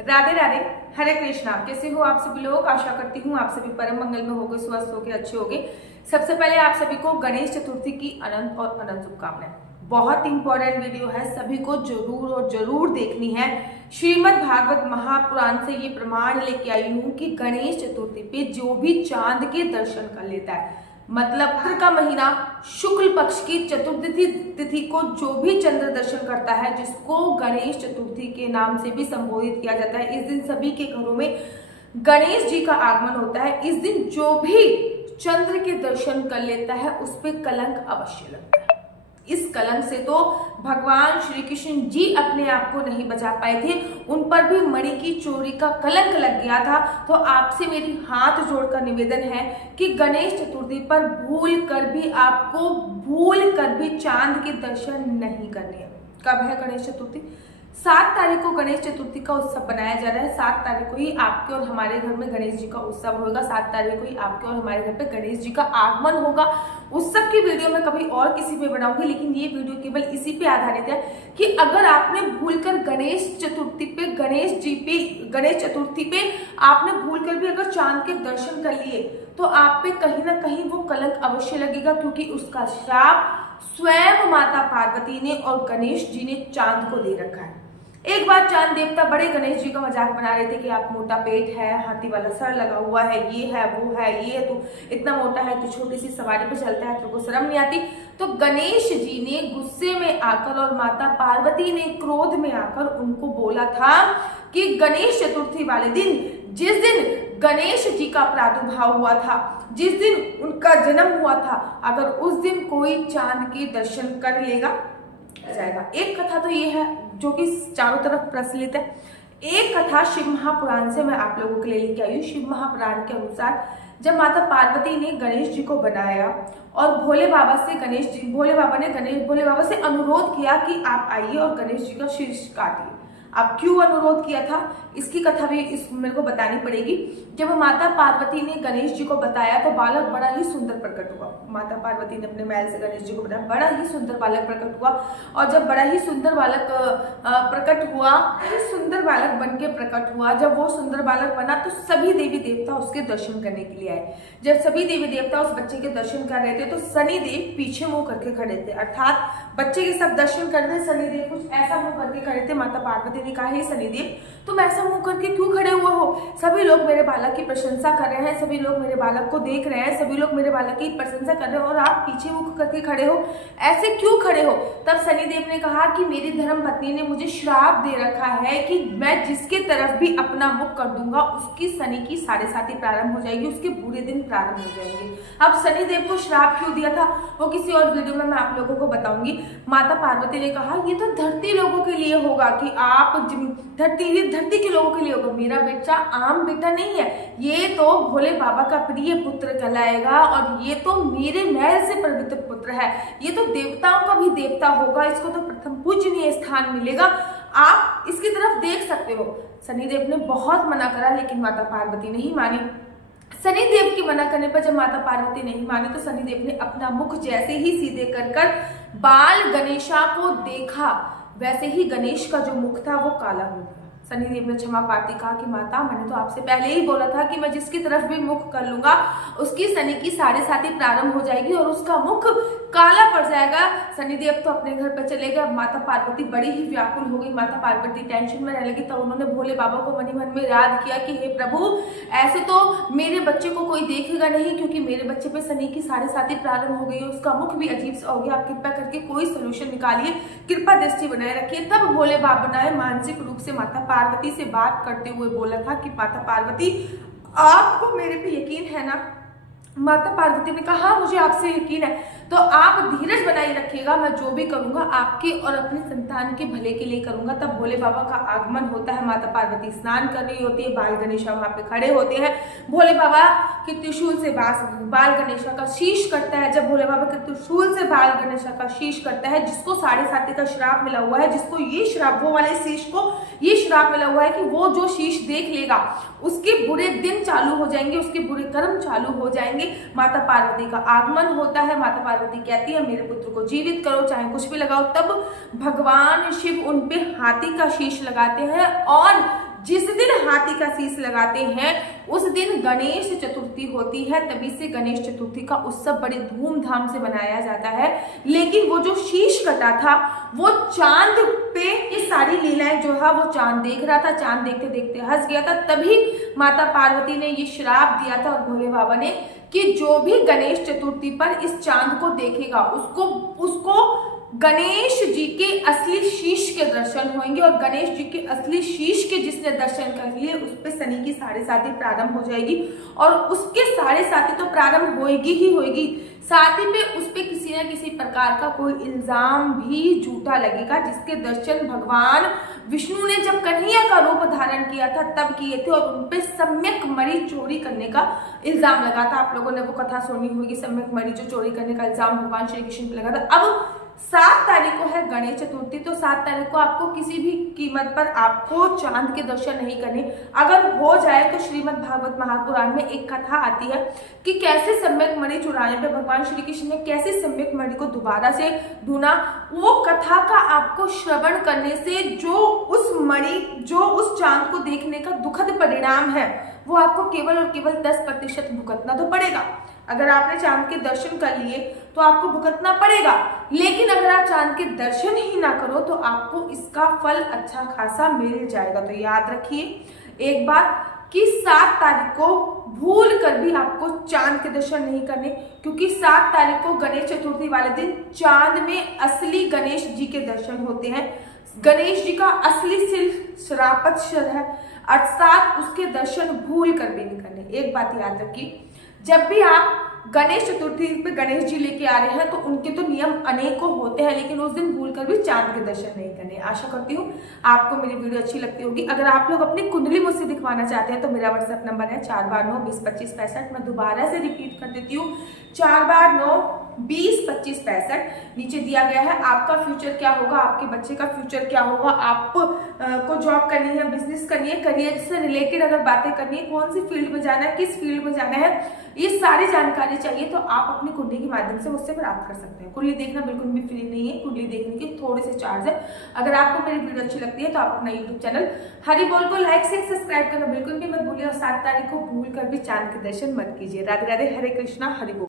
राधे राधे, हरे कृष्णा। कैसे हो आप सभी लोग? आशा करती हूँ आप सभी परम मंगल में होगे, स्वस्थ होगे, अच्छे होगे। सबसे पहले आप सभी को गणेश चतुर्थी की अनंत और अनंत शुभकामनाएं। बहुत इंपॉर्टेंट वीडियो है, सभी को जरूर और जरूर देखनी है। श्रीमद् भागवत महापुराण से ये प्रमाण लेके आई हूँ कि गणेश चतुर्थी पे जो भी चांद के दर्शन कर लेता है, मतलब भाद्र का महीना शुक्ल पक्ष की चतुर्थी तिथि को जो भी चंद्र दर्शन करता है, जिसको गणेश चतुर्थी के नाम से भी संबोधित किया जाता है, इस दिन सभी के घरों में गणेश जी का आगमन होता है। इस दिन जो भी चंद्र के दर्शन कर लेता है उस पे कलंक अवश्य लगता है। इस कलंक से तो भगवान श्री कृष्ण जी अपने आप को नहीं बचा पाए थे, उन पर भी मणि की चोरी का कलंक लग गया था। तो आपसे मेरी हाथ जोड़कर निवेदन है कि गणेश चतुर्थी पर भूल कर भी चांद के दर्शन नहीं करने हैं। कब है गणेश चतुर्थी? 7 तारीख को गणेश चतुर्थी का उत्सव बनाया जा रहा है। 7 तारीख को ही आपके और हमारे घर में गणेश जी का उत्सव होगा। 7 तारीख को ही आपके और हमारे घर पे गणेश जी का आगमन होगा। उत्सव की वीडियो मैं कभी और किसी पे बनाऊंगी, लेकिन ये वीडियो केवल इसी पे आधारित है कि अगर आपने भूलकर गणेश चतुर्थी पे आपने भूलकर भी अगर चांद के दर्शन कर लिए तो आप पे कहीं ना कहीं वो कलंक अवश्य लगेगा, क्योंकि उसका श्राप स्वयं माता पार्वती ने और गणेश जी ने चांद को दे रखा है। एक बार चांद देवता बड़े गणेश जी का मजाक बना रहे थे कि आप मोटा पेट है, हाथी वाला सर लगा हुआ है, ये है वो है, ये तो इतना मोटा है, तो छोटी सी सवारी पे चलता है, तो को शर्म नहीं आती। तो गणेश जी ने गुस्से में आकर और माता पार्वती ने क्रोध में आकर उनको बोला था कि गणेश चतुर्थी वाले दिन, जिस दिन गणेश जी का प्रादुर्भाव हुआ था, जिस दिन उनका जन्म हुआ था, अगर उस दिन कोई चांद के दर्शन कर लेगा जाएगा। एक कथा तो ये है जो कि चारों तरफ प्रचलित है। एक कथा शिव महापुराण से मैं आप लोगों के लिए लेके आई हूँ। शिव महापुराण के अनुसार जब माता पार्वती ने गणेश जी को बनाया और भोले बाबा से अनुरोध किया कि आप आइए और गणेश जी का शीर्ष काटिए। अब क्यों अनुरोध किया था, इसकी कथा भी मेरे को बतानी पड़ेगी। जब माता पार्वती ने गणेश जी को बताया तो बालक बड़ा ही सुंदर प्रकट हुआ। माता पार्वती ने अपने महल से गणेश जी को बताया, बड़ा ही सुंदर बालक प्रकट हुआ। और जब बड़ा ही सुंदर बालक बन के प्रकट हुआ, जब वो सुंदर बालक बना तो सभी देवी देवता उसके दर्शन करने के लिए आए। जब सभी देवी देवता उस बच्चे के दर्शन कर रहे थे तो शनिदेव पीछे मुंह करके खड़े थे, अर्थात बच्चे के सब दर्शन कर रहे, शनिदेव कुछ ऐसा मुंह करके खड़े थे। माता पार्वती ने कहा, हे शनिदेव, तुम ऐसा मुंह करके क्यों खड़े हुए हो? सभी लोग मेरे बालक की प्रशंसा कर रहे हैं, सभी लोग मेरे बालक को देख रहे हैं, सभी लोग मेरे बालक की प्रशंसा कर रहे हो और आप पीछे मुख करके खड़े हो, ऐसे क्यों खड़े हो? तब शनिदेव ने कहा कि मेरी धर्म पत्नी ने मुझे श्राप दे रखा है कि मैं जिसके तरफ भी अपना मुख कर दूंगा उसकी शनि की 7.5 प्रारंभ हो जाएगी, उसके बुरे दिन प्रारंभ हो जाएंगे। अब शनिदेव को श्राप क्यों दिया था वो किसी और वीडियो में मैं आप लोगों को बताऊंगी। माता पार्वती ने कहा, ये तो धरती लोगों के लिए होगा कि आप धरती के लोगों के लिए होगा, मेरा बेटा आम बेटा नहीं है, ये तो भोले बाबा का प्रिय पुत्र कहलाएगा और ये तो मेरे महल से पवित्र पुत्र है, ये तो देवताओं का भी देवता होगा, इसको तो प्रथम पूजनीय स्थान मिलेगा, आप इसकी तरफ देख सकते हो। शनिदेव ने बहुत मना करा, लेकिन माता पार्वती नहीं मानी। शनिदेव की मना करने पर जब माता पार्वती नहीं मानी तो शनिदेव ने अपना मुख जैसे ही सीधे कर बाल गणेशा को देखा, वैसे ही गणेश का जो मुख था वो काला हो गया। शनिदेव ने क्षमा प्रार्थी कहा कि माता, मैंने तो आपसे पहले ही बोला था कि मैं जिसकी तरफ भी मुख कर लूंगा उसकी शनि की 7.5 प्रारंभ हो जाएगी और उसका मुख काला पड़ जाएगा। शनिदेव तो अपने घर पर चले गए। माता पार्वती बड़ी ही व्याकुल हो गई, माता पार्वती टेंशन में रहने लगी। तो उन्होंने भोले बाबा को मन ही मन में याद किया कि हे प्रभु, ऐसे तो मेरे बच्चे को कोई देखेगा नहीं, क्योंकि मेरे बच्चे पे शनि की 7.5 प्रारंभ हो गई है, उसका मुख भी अजीब सा हो गया, आप कृपा करके कोई सोल्यूशन निकालिए, कृपा दृष्टि बनाए रखिए। तब भोले बाबा ने मानसिक रूप से माता पार्वती से बात करते हुए बोला था कि माता पार्वती, आपको मेरे पे यकीन है ना? माता पार्वती ने कहा, मुझे आपसे यकीन है, तो आप धीरज बनाए रखिएगा, मैं जो भी करूंगा आपके और अपने संतान के भले के लिए करूंगा। तब भोले बाबा का आगमन होता है। माता पार्वती स्नान कर रही होती है, बाल गणेशा वहां पे खड़े होते हैं। भोले बाबा के त्रिशूल से बाल गणेशा का शीश कटता है। जब भोले बाबा के त्रिशूल से बाल गणेशा का शीश कटता है, जिसको 7.5 का श्राप मिला हुआ है, जिसको ये श्राप, वो वाले शीश को ये श्राप मिला हुआ है कि वो जो शीश देख लेगा उसके बुरे दिन चालू हो जाएंगे, उसके बुरे कर्म चालू हो जाएंगे। माता पार्वती का आगमन होता है। माता पार्वती कहती है, मेरे पुत्र को जीवित करो, चाहे कुछ भी लगाओ। तब भगवान शिव उन पे हाथी का शीश लगाते हैं और जिस हाथी का शीश लगाते हैं उस दिन गणेश चतुर्थी होती है, तभी से गणेश चतुर्थी का उत्सव बड़े धूमधाम से मनाया जाता है। लेकिन वो जो शीश कटा था वो चांद पे, ये सारी लीलाएं जो है वो चांद देख रहा था, चांद देखते देखते हंस गया था। तभी माता पार्वती ने ये श्राप दिया था और भोले बाबा ने कि जो भी गणेश चतुर्थी पर इस चांद को देखेगा उसको गणेश जी के असली शीश के दर्शन होंगे, और गणेश जी के असली शीश के जिसने दर्शन कर लिए उस पे शनि की साढ़े साती प्रारंभ हो जाएगी, और उसके साढ़े साती तो प्रारंभ होएगी ही होएगी, साथ ही पे उस पे किसी न किसी प्रकार का कोई इल्जाम भी झूठा लगेगा, जिसके दर्शन भगवान विष्णु ने जब कन्हैया का रूप धारण किया था तब किए थे, और उनपे सम्यक मणि चोरी करने का इल्जाम लगा था। आप लोगों ने वो कथा सुनी होगी, सम्यक मणि जो चोरी करने का इल्जाम भगवान श्री कृष्ण पे लगा था। अब 7 तारीख को है गणेश चतुर्थी, तो 7 तारीख को आपको किसी भी कीमत पर आपको चांद के दर्शन नहीं करने। अगर हो जाए तो श्रीमद् भागवत महापुराण में एक कथा आती है कि कैसे सम्यक मणि चुराने पे भगवान श्री कृष्ण ने कैसे सम्यक मणि को दोबारा से ढूंढा। वो कथा का आपको श्रवण करने से जो उस चांद को देखने का दुखद परिणाम है वो आपको केवल और केवल 10% भुगतना तो पड़ेगा। अगर आपने चांद के दर्शन कर लिए तो आपको भुगतना पड़ेगा, लेकिन अगर आप चांद के दर्शन ही ना करो तो आपको इसका फल अच्छा खासा मिल जाएगा। तो याद रखिए एक बात कि 7 तारीख को भूल कर भी आपको चांद के दर्शन नहीं करने, क्योंकि 7 तारीख को गणेश चतुर्थी वाले दिन चांद में असली गणेश जी के दर्शन होते हैं। गणेश जी का असली सिर शरापत सिर है, अर्थात उसके दर्शन भूल कर भी नहीं करने। एक बात याद रखिए, जब भी आप गणेश चतुर्थी पे गणेश जी लेके आ रहे हैं तो उनके तो नियम अनेकों होते हैं, लेकिन उस दिन भूल कर भी चांद के दर्शन नहीं करने। आशा करती हूँ आपको मेरी वीडियो अच्छी लगती होगी। अगर आप लोग अपनी कुंडली मुझसे दिखवाना चाहते हैं तो मेरा व्हाट्सएप नंबर है 429202565। मैं दोबारा से रिपीट कर देती हूँ, 429202565। नीचे दिया गया है आपका फ्यूचर क्या होगा, आपके बच्चे का फ्यूचर क्या होगा, आप को जॉब करनी है, बिजनेस करनी है, करियर से रिलेटेड अगर बातें करनी है, कौन सी फील्ड में जाना है, किस फील्ड में जाना है, ये सारी जानकारी चाहिए तो आप अपनी कुंडली के माध्यम से मुझसे प्राप्त कर सकते हैं। कुंडली देखना बिल्कुल भी फ्री नहीं है, कुंडली देखने के थोड़े से चार्ज है। अगर आपको मेरी वीडियो अच्छी लगती है तो आप अपना यूट्यूब चैनल हरि बोल को लाइक से सब्सक्राइब करना बिल्कुल भी मत भूलिए, और 7 तारीख को भूल कर भी चांद के दर्शन मत कीजिए। राधे राधे, हरे कृष्णा, हरि बोल।